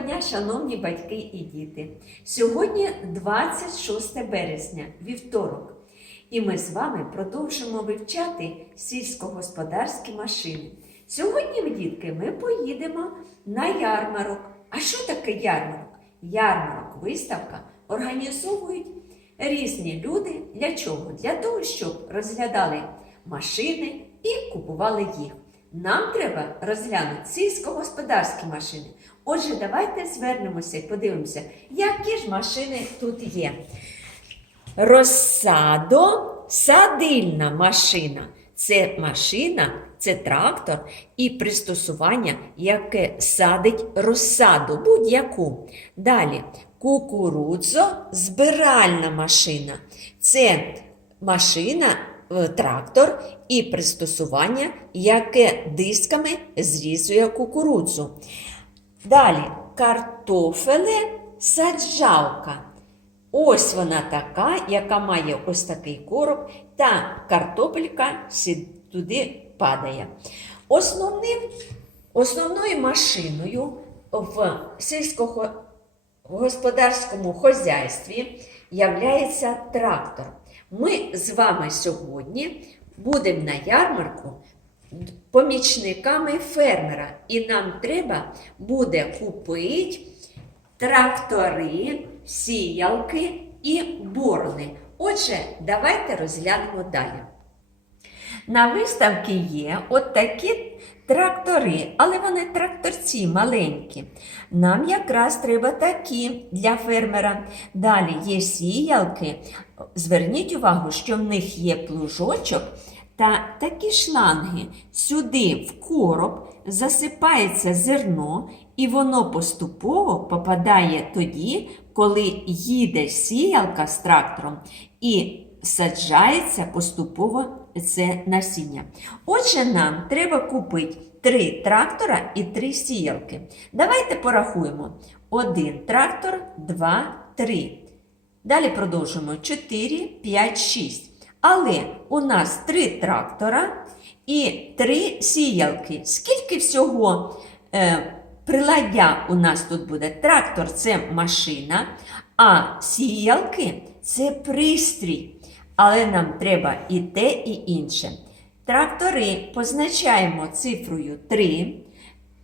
дня, шановні батьки і діти! Сьогодні 26 березня, вівторок, і ми з вами продовжимо вивчати сільськогосподарські машини. Сьогодні, дітки, ми поїдемо на ярмарок. А що таке ярмарок? Ярмарок, виставка організовують різні люди. Для чого? Для того, щоб розглядали машини і купували їх. Нам треба розглянути сільськогосподарські машини. Отже, давайте звернемося і подивимося, які ж машини тут є. Розсадо садильна машина. Це машина, це трактор і пристосування, яке садить розсаду будь-яку. Далі кукурудзо збиральна машина. Це машина, е, трактор і пристосування, яке дисками зрізує кукурудзу. Далі картофеле саджалка. Ось вона така, яка має ось такий короб, та картопелька туди падає. Основним, основною машиною в сільськогосподарському хозяйстві являється трактор. Ми з вами сьогодні будемо на ярмарку помічниками фермера, і нам треба буде купити трактори, сіялки і борони. Отже, давайте розглянемо далі. На виставці є от такі трактори, але вони тракторці маленькі. Нам якраз треба такі для фермера. Далі є сіялки. Зверніть увагу, що в них є плужочок та такі шланги. Сюди в короб засипається зерно, і воно поступово попадає тоді, коли їде сіялка з трактором і саджається поступово це насіння. Отже, нам треба купити три трактора і три сіялки. Давайте порахуємо: один трактор, два, три. Далі продовжуємо 4, 5, 6. Але у нас три трактора і три сіялки. Скільки всього е, приладдя у нас тут буде? Трактор це машина, а сіялки це пристрій. Але нам треба і те, і інше. Трактори позначаємо цифрою 3.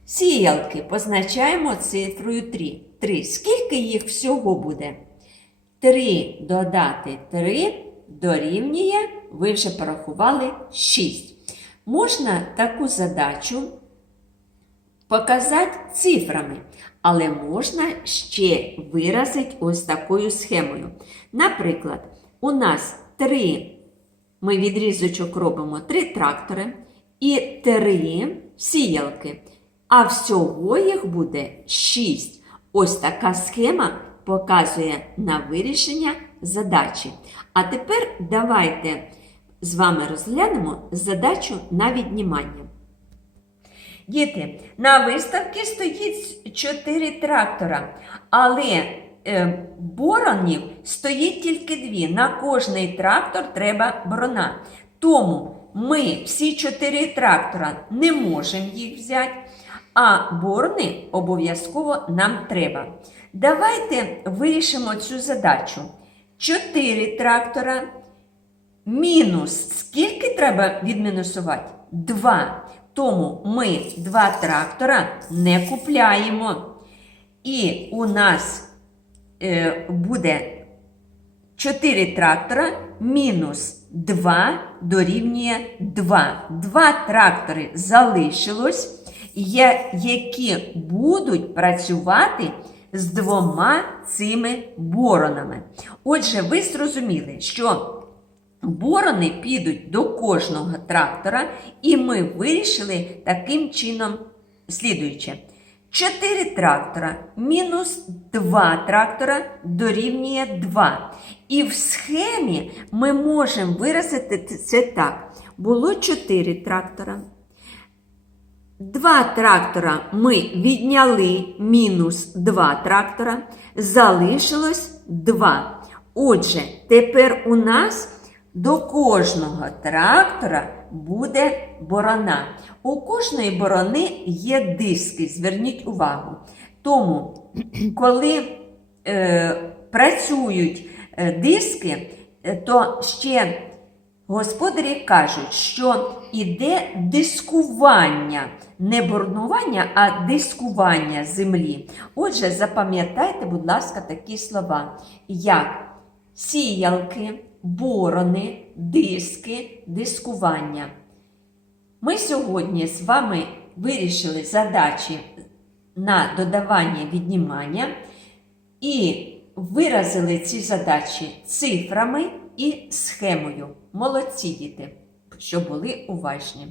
Сіялки позначаємо цифрою 3. 3. Скільки їх всього буде? 3 додати 3 дорівнює, ви вже порахували 6. Можна таку задачу показати цифрами, але можна ще виразити ось такою схемою. Наприклад, у нас 3, ми відрізочок робимо 3 трактори і 3 сіялки. А всього їх буде 6. Ось така схема показує на вирішення задачі. А тепер давайте з вами розглянемо задачу на віднімання. Діти, на виставці стоїть 4 трактора, але е, боронів стоїть тільки дві. На кожний трактор треба борона. Тому ми всі 4 трактора не можемо їх взяти, а борни обов'язково нам треба. Давайте вирішимо цю задачу. 4 трактора мінус скільки треба відмінусувати? 2. Тому ми 2 трактора не купляємо. І у нас е, буде 4 трактора мінус 2 дорівнює 2. Два трактори залишилось, які будуть працювати з двома цими боронами. Отже, ви зрозуміли, що Борони підуть до кожного трактора, і ми вирішили таким чином слідуюче. 4 трактора мінус 2 трактора дорівнює 2. І в схемі ми можемо виразити це так. Було 4 трактора. Два трактора ми відняли мінус 2 трактора, залишилось 2. Отже, тепер у нас до кожного трактора буде борона. У кожної борони є диски, зверніть увагу. Тому, коли е, працюють е, диски, е, то ще господарі кажуть, що іде дискування, не бурнування, а дискування землі. Отже, запам'ятайте, будь ласка, такі слова, як сіялки, борони, диски, дискування. Ми сьогодні з вами вирішили задачі на додавання віднімання і виразили ці задачі цифрами і схемою. Молодці діти, що були уважні.